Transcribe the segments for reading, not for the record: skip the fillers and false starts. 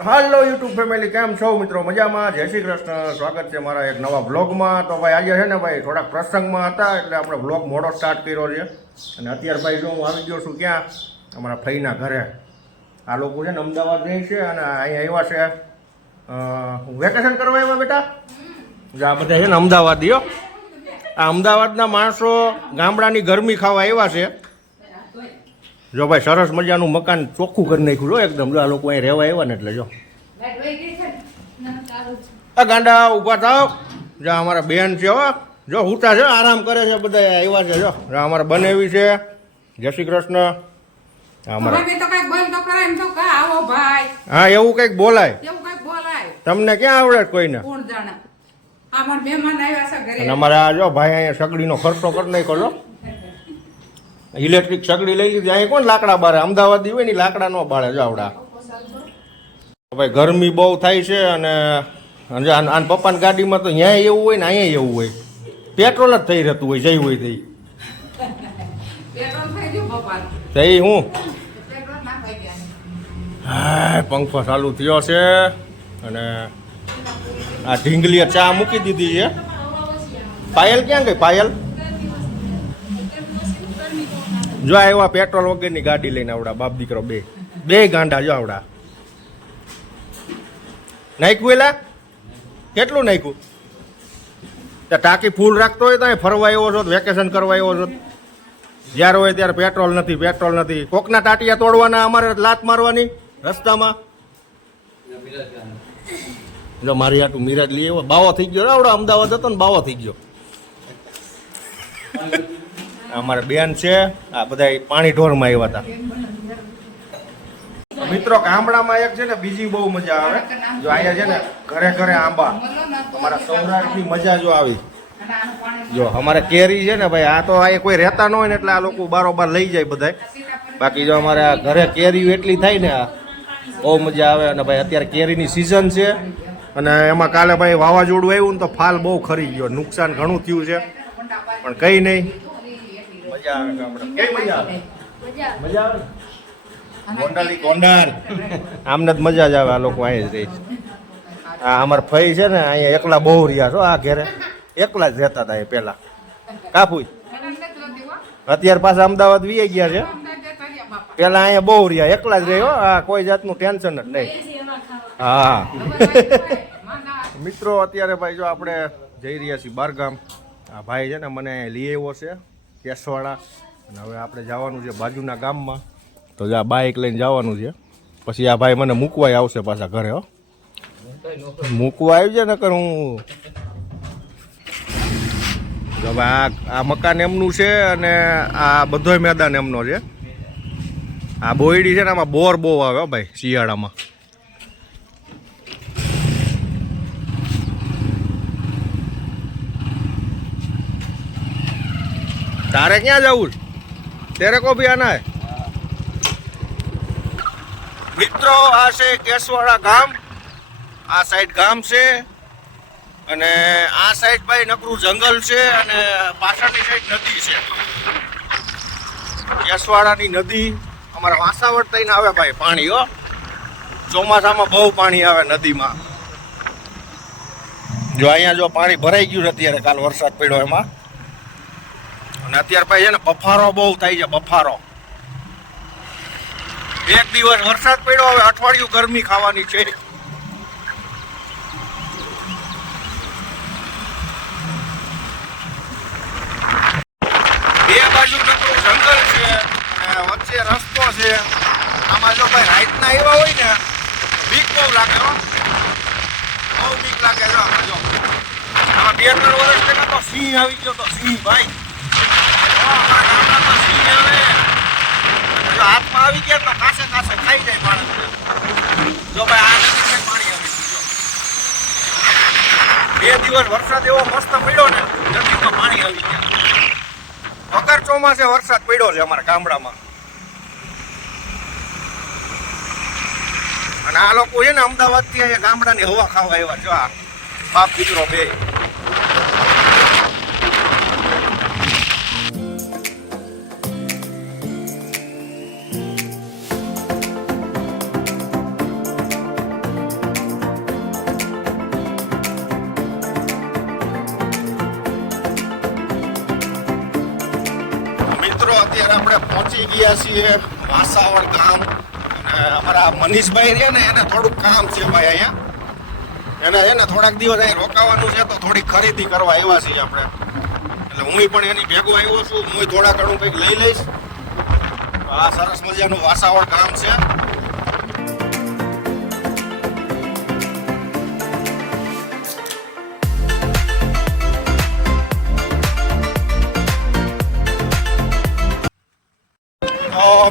હાલો YouTube family, કેમ છો મિત્રો? મજામાં? જય શ્રી કૃષ્ણ. સ્વાગત છે મારા એક નવા વ્લોગમાં. તો ભાઈ આજે છે ને ભાઈ થોડાક પ્રસંગમાં હતા એટલે આપણે વ્લોગ મોડો સ્ટાર્ટ કર્યો છે. અને અત્યારે ભાઈ જો હું આવી ગયો છું ક્યાં? અમારા ફઈના ઘરે. આ લોકો છે ને અમદાવાદ રહે છે અને અહીંયા આવ્યા છે વેકેશન કરવા આવ્યા બેટા. આ બધા છે ને અમદાવાદીઓ. આ અમદાવાદના માણસો ગામડાની ગરમી ખાવા આવ્યા છે. જો ભાઈ સરસ મજાનું મકાન ચોખ્ખું કરી નાખ્યું જો એકદમ. જો આ લોકો અહીં રહેવા આવ્યા ને એટલે જો આ ગાંડા ઊભા થાવ. જો અમારા બેન છે હો, જો હુતા છે, આરામ કરે છે, બધા આવ્યા છે. જો અમારા બનેવી છે. જય શ્રી કૃષ્ણ. અમારા હા એવું કઈક બોલાય. તમને ક્યાં આવડે કોઈને? અને અમારા જો ભાઈ અહીંયા સગડીનો ખર્ચો કરી નાખ્યો છો. ઇલેક્ટ્રિક સગડી લઈ લીધી. અહીં કોણ લાકડા બાળે? અમદાવાદી હોય ને લાકડા ન બાળે. જો આવડા ભાઈ ગરમી બહુ થાય છે અને આન પપ્પાની ગાડીમાં તો અહીંયા એવું હોય ને અહીંયા એવું હોય. પેટ્રોલ જ થઈ રહેતું હોય જઈ હોય થઈ હું હા પંખો ચાલુ થયો છે અને આ ઢીંગલીએ ચા મૂકી દીધી છે. પાયલ ક્યાં ગઈ? પાયલ જો આવ્યા પેટ્રોલ વગરની ગાડી લઈને. આવડા બાપ દીકરો બે ગાંડા. જો આવડા નાખ્યું એલા કેટલું નાખ્યું? ટાંકી ફૂલ રાખતો હોય તો ફરવા આવ્યો છો, વેકેશન કરવા આવ્યો છો. જ્યારે હોય ત્યારે પેટ્રોલ નથી. કોકના ટાટિયા તોડવાના, અમારે લાત મારવાની રસ્તામાં. જો મારી આટલું મિરાજ લઈ આવ્યો. બાવો થઈ ગયો. આવડો અમદાવાદ હતો ને બાવો થઈ ગયો. અમારે બેન છે. આ બધા પાણી ઢોરમાં આવ્યા હતા. મિત્રો ગામડામાં એક છે ને બીજી બહુ મજા આવે. જો અહીંયા છે ને ઘરે ઘરે આંબા. અમારા સૌરાષ્ટ્રની મજા જો આવી. જો અમારે કેરી છે ને ભાઈ, આ તો અહીંયા કોઈ રહેતા ન હોય ને એટલે આ લોકો બારોબાર લઈ જાય બધા. બાકી જો અમારે આ ઘરે કેરી એટલી થાય ને બહુ મજા આવે. અને ભાઈ અત્યારે કેરીની સિઝન છે અને એમાં કાલે ભાઈ વાવાઝોડું આવ્યું ને તો ફાલ બહુ ખરી ગયો. નુકસાન ઘણું થયું છે પણ કંઈ નહીં. મજા આવે ગામડા. કેવી મજા આવે? મજા આવે. ગોંડાલ આમને જ મજા જ આવે. આ લોકો અહીંયા જ રહે છે. આ અમારા ફઈ છે ને અહીંયા એકલા બહુ રહ્યા છો. આ ઘેરે એકલા જ રહેતા હતા એ પેલા. કાપુઈ અત્યારે પાછા અમદાવાદ વી ગયા છે. પેલા અહીંયા બહુ રહ્યા, એકલા જ રહ્યો. આ કોઈ જાતનું ટેન્શન જ નહીં. હા મિત્રો અત્યારે ભાઈ જો આપણે જઈ રહ્યા છીએ બારગામ. આ ભાઈ છે ને મને લઈ આવ્યો છે કેસવાડા. અને હવે આપણે જવાનું છે બાજુના ગામમાં. તો આ બાઇક લઈને જવાનું છે. પછી આ ભાઈ મને મૂકવાય આવશે પાછા ઘરે. હો મૂકવા આવી જાય નકર હું જો ભાઈ આ મકાન એમનું છે અને આ બધોય મેદાન એમનો છે. આ બોયડી છે ને આમાં બોર બહુ આવે ભાઈ શિયાળામાં. તારે ક્યાં જવું? તેરે કો ભી આના હે. મિત્રો આ છે કેસવાડા ગામ. આ સાઈડ ગામ છે અને આ સાઈડ ભાઈ નકરું જંગલ છે અને પાછળની સાઈડ નદી છે. કેસવાડાની નદી અમારા વાસાવડ થઈને આવે ભાઈ પાણી. હો ચોમાસામાં બહુ પાણી આવે નદીમાં. જો અહીંયા જો પાણી ભરાઈ ગયું છે અત્યારે, કાલ વરસાદ પડ્યો એમાં. અને અત્યારે ભાઈ છે ને બફારો બહુ થાય છે. બફારો એક દિવસ વરસાદ પડ્યો, હવે અઠવાડિયું ગરમી ખાવાની છે. બે બાજુ નકરું જંગલ છે અને વચ્ચે રસ્તો છે. આમાં જો ભાઈ રાઈટના આવ્યા હોય ને બીક બહુ લાગે. બહુ બીક લાગે. જો આમાં જો આમાં 2-3 વર્ષ પહેલા તો સિંહ આવી ગયો તો. સિંહ ભાઈ સિંહ આવે. જો હાથમાં આવી ગયા તો કાસે ખાઈ જાય માણસને. જો ભાઈ આ નદીમાં પાણી આવી ગયું. 2 દિવસ વરસાદ એવો મસ્ત પડ્યો ને નદીમાં પાણી આવી ગયા. વગર ચોમાસે વરસાદ પડ્યો છે અમારા ગામડામાં. અને આ લોકો છે ને અમદાવાદથી અહીંયા ગામડાની હવા ખાવા આવ્યા. જો આ બાપ દીકરો બે. આપણે પહોંચી ગયા છીએ વાસાવડ ગામ. અને અમારા મનીષભાઈ છે ને એને થોડુંક કામ છે ભાઈ અહીંયા. એને છે ને થોડાક દિવસ અહીં રોકાવાનું છે તો થોડી ખરીદી કરવા આવ્યા છીએ આપણે. એટલે હું પણ એની ભેગો આવ્યો છું. હું થોડા ઘણું કંઈક લઈ લઈશ. આ સરસ મજાનું વાસાવડ ગામ છે.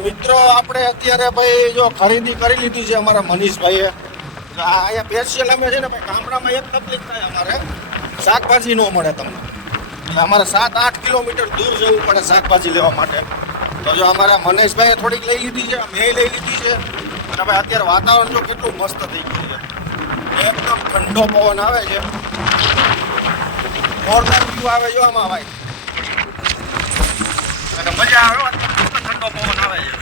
મિત્રો આપણે અત્યારે ભાઈ જો ખરીદી કરી લીધી છે અમારા મનીષભાઈએ. અહીંયા સ્પેશિયલ અમે છે ને ભાઈ ગામડામાં એક તકલીફ થાય અમારે શાકભાજી ન મળે તમને. એટલે અમારે 7-8 કિલોમીટર દૂર જવું પડે શાકભાજી લેવા માટે. તો જો અમારા મનીષભાઈએ થોડીક લઈ લીધી છે, મેં લઈ લીધી છે. અને ભાઈ અત્યારે વાતાવરણ જો કેટલું મસ્ત થઈ ગયું છે. એકદમ ઠંડો પવન આવે છે. જોરદાર વ્યૂ આવે જો આમાં ભાઈ. અને મજા આવે ઠંડો પવન આવે છે.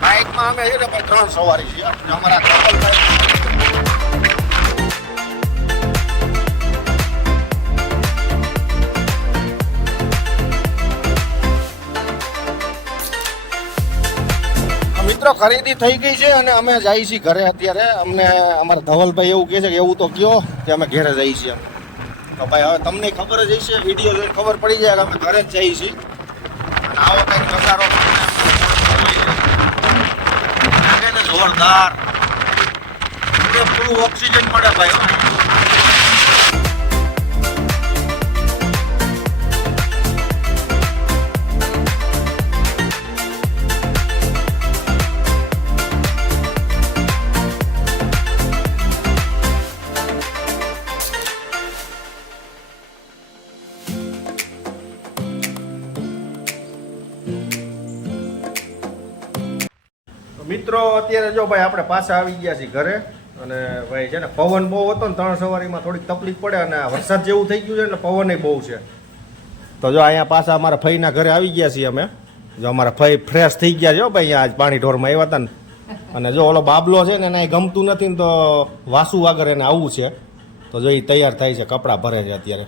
બાઇકમાં અમે છે ને ભાઈ 3 સવારી છીએ અમારા કપલભાઈ. મિત્રો ખરીદી થઈ ગઈ છે અને અમે જઈએ છીએ ઘરે અત્યારે. અમને અમારા ધવલભાઈ એવું કહે છે કે એવું તો કયો કે અમે ઘરે જઈએ છીએ. તો ભાઈ હવે તમને ખબર જ હશે, વિડીયો જોઈને ખબર પડી જાય કે અમે ઘરે જ જઈએ છીએ. અને આવો કંઈક નજારો જોરદાર પૂરું ઓક્સિજન મળે ભાઈ. મિત્રો અત્યારે જો ભાઈ આપણે પાછા આવી ગયા છીએ ઘરે. અને ભાઈ છે ને પવન બહુ હતો ને 3 સવારીમાં થોડીક તકલીફ પડે. અને વરસાદ જેવું થઈ ગયું છે એટલે પવન બહુ છે. તો જો અહીંયા પાછા અમારા ફઈના ઘરે આવી ગયા છીએ અમે. જો અમારા ફઈ ફ્રેશ થઈ ગયા છે હો ભાઈ. અહીંયા પાણી ઢોરમાં આવ્યા હતા ને. અને જો ઓલો બાબલો છે ને એને ગમતું નથી ને તો વાસુ વાગર એને આવવું છે. તો જો એ તૈયાર થાય છે, કપડાં ભરે છે અત્યારે.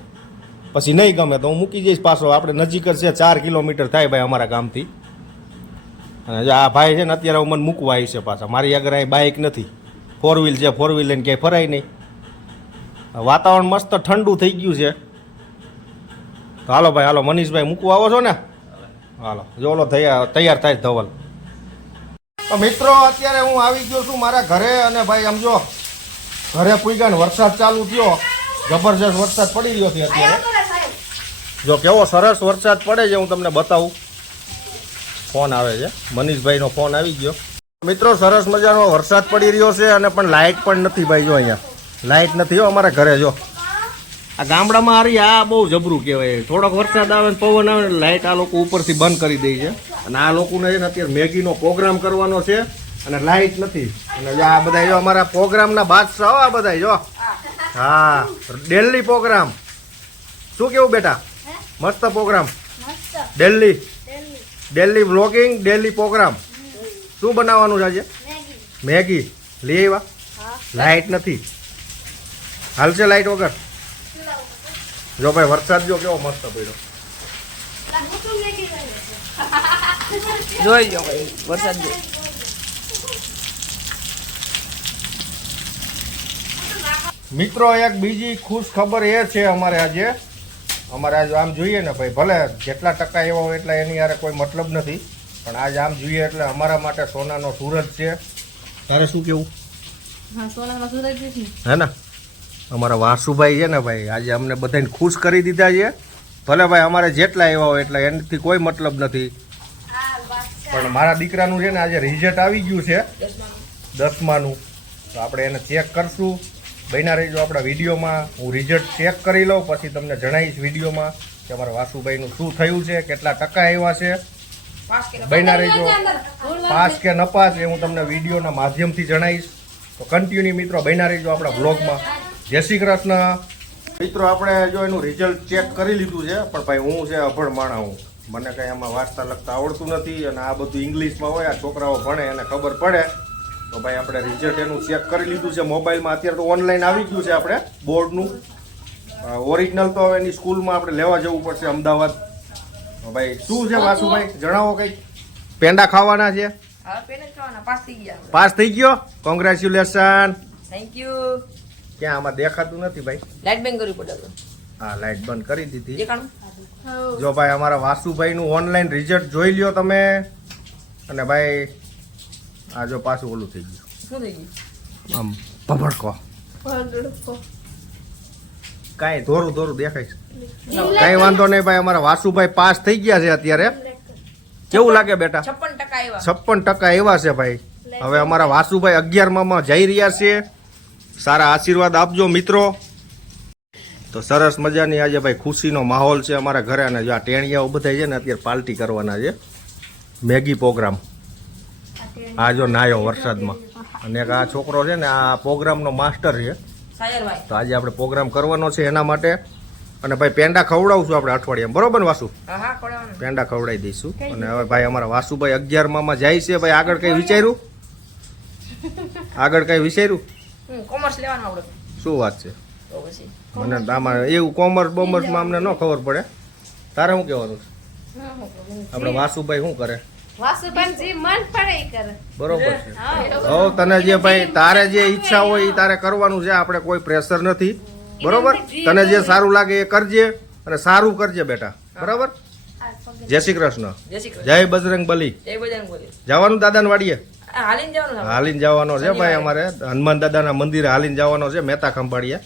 પછી નહીં ગમે તો હું મૂકી જઈશ પાછો. આપણે નજીક જ છે, 4 કિલોમીટર થાય ભાઈ અમારા ગામથી. અને આ ભાઈ છે ને અત્યારે મને મૂકવા આવી છે પાછા. મારી આગળ અહીં બાઇક નથી, 4 વ્હીલ છે. 4 વ્હીલ લઈને ક્યાંય ફરાય નહીં. વાતાવરણ મસ્ત ઠંડુ થઈ ગયું છે. તો હાલો ભાઈ, હાલો મનીષભાઈ મૂકવા આવો છો ને? હાલો જો ઓલો તૈયાર થાય ધવલ. તો મિત્રો અત્યારે હું આવી ગયો છું મારા ઘરે. અને ભાઈ આમ જો ઘરે પૂગ્યા ને વરસાદ ચાલુ થયો. જબરજસ્ત વરસાદ પડી રહ્યો છે અત્યારે. જો કેવો સરસ વરસાદ પડે છે હું તમને બતાવું. ફોન આવે છે, મનીષભાઈનો ફોન આવી ગયો. મિત્રો સરસ મજાનો વરસાદ પડી રહ્યો છે. અને પણ લાઇટ પણ નથી ભાઈ. જો અહીંયા લાઇટ નથી હો અમારા ઘરે. જો આ ગામડામાં હારી આ બહુ જબરું કહેવાય. થોડોક વરસાદ આવે ને પવન આવે ને લાઇટ આ લોકો ઉપરથી બંધ કરી દે છે. અને આ લોકોને છે ને અત્યારે મેગીનો પ્રોગ્રામ કરવાનો છે અને લાઇટ નથી. અને આ બધા જો અમારા પ્રોગ્રામના બાદશાહ આ બધા જો. હા, ડેલી પ્રોગ્રામ. શું કેવું બેટા? મસ્ત programme. Daily vlogging, daily programme. શું બનાવવાનું છે આજે? મેગી લઈ આવ્યા. લાઇટ નથી, હાલશે લાઇટ વગર? જો ભાઈ વરસાદ જો કેવો મસ્ત પડ્યો. જોઈ જો ભાઈ વરસાદ જો. મિત્રો એક બીજી ખુશ ખબર એ છે અમારે આજે આમ જોઈએ ને ભાઈ, ભલે જેટલા ટકા એવા હોય એટલા એની યારે કોઈ મતલબ નથી. પણ આજે આમ જોઈએ એટલે અમારા માટે સોનાનો સૂરજ છે. તારે શું કેવું? હા, સોનાનો સૂરજ છે હે ને. અમારા વાસુભાઈ છે ને ભાઈ, આજે અમને બધાને ખુશ કરી દીધા છે. ભલે ભાઈ અમારે જેટલા એવા હોય એટલા એનાથી કોઈ મતલબ નથી. પણ મારા દીકરાનું છે ને આજે રિઝલ્ટ આવી ગયું છે 10માનું. તો આપણે એને ચેક કરશું. બન્યા રહીજો આપણા વિડીયોમાં. હું રિઝલ્ટ ચેક કરી લઉં પછી તમને જણાવીશ વિડીયોમાં કે અમારા વાસુભાઈનું શું થયું છે, કેટલા ટકા આવ્યા છે. બન્યા રહીજો. પાસ કે નપાસ એ હું તમને વિડીયોના માધ્યમથી જણાવીશ. તો કન્ટિન્યુ મિત્રો બન્યા રહીજો આપણા બ્લોગમાં. જય શ્રી કૃષ્ણ. મિત્રો આપણે જો એનું રિઝલ્ટ ચેક કરી લીધું છે. પણ ભાઈ હું છે અભણ માણા. મને કંઈ આમાં વાંચતા લખતા આવડતું નથી. અને આ બધું ઇંગ્લિશમાં હોય. આ છોકરાઓ ભણે એને ખબર પડે. તો ભાઈ આપણે રિઝલ્ટ એનું ચેક કરી લીધું છે મોબાઈલમાં. અત્યારે તો ઓનલાઈન આવી ગયું છે આપણે બોર્ડનું. ઓરિજિનલ તો હવે એની સ્કૂલમાં આપણે લેવા જવું પડશે અમદાવાદ. તો ભાઈ શું છે વાસુભાઈ જણાવો કઈ પેંડા ખાવાના છે હા પેને ખાવાના પાસ થઈ ગયા પાસ થઈ ગયો કોંગ્રેચ્યુલેશન થેન્ક યુ ક્યાં આમાં દેખાતું નથી ભાઈ લાઈટ બેંક કરવી પડે હવે. હા લાઈટ બંધ કરી દીધી દેખાણું જો ભાઈ અમારા વાસુભાઈ નું ઓનલાઈન રિઝલ્ટ જોઈ લ્યો તમે અને ભાઈ આ જો પાછું ઓલું થઈ ગયું શું થઈ ગયું આમ ભભડકો કાંઈ ધોરું ધોરું દેખાય છે કાંઈ વાંધો નહીં ભાઈ અમારા વાસુભાઈ પાસ થઈ ગયા છે અત્યારે કેવું લાગે બેટા 56% આવ્યા 56% એવા છે ભાઈ હવે અમારા વાસુભાઈ 11માં જઈ રહ્યા છે સારા આશીર્વાદ આપજો મિત્રો તો સરસ મજાની આજે ભાઈ ખુશીનો માહોલ છે અમારા ઘરે અને જો આ ટેણિયાઓ બધા છે ને અત્યારે પાર્ટી કરવાના છે મેગી પ્રોગ્રામ આ જો નાયો વરસાદમાં અને એક આ છોકરો છે ને આ પ્રોગ્રામનો માસ્ટર છે સાયરભાઈ તો આજે આપણે પ્રોગ્રામ કરવાનો છે એના માટે અને ભાઈ પેંડા ખવડાવશું આપણે અઠવાડિયામાં બરોબર ને વાસુ હા હા ખવડાવવાનું પેંડા ખવડાવી દઈશું અને હવે ભાઈ અમારા વાસુભાઈ 11માં જાય છે ભાઈ આગળ કઈ વિચાર્યું આગળ કઈ વિચાર્યું કોમર્સ લેવાનું આપણે શું વાત છે તો પછી મને તો આમાં એવું કોમર્સ બોમર્સમાં અમને ન ખબર પડે તારે શું કહેવાનું છે આપણે વાસુભાઈ શું કરે વાસુભાઈ મન પડે ઈ કરે બરોબર છે હો તને જે ભાઈ તારે જે ઈચ્છા હોય એ તારે કરવાનું છે આપણે કોઈ પ્રેશર નથી બરોબર તને જે સારું લાગે એ કરજે અને સારું કરજે બેટા બરાબર જય શ્રી કૃષ્ણ જય શ્રી કૃષ્ણ જય બજરંગ બલી જય બજરંગ બોલી જવાનું દાદાને વાડીએ હાલીને જવાનું હાલીને જવાનો છે ભાઈ અમારે હનુમાન દાદાના મંદિરે હાલીને જવાનો છે મહેતા ખંભાળિયા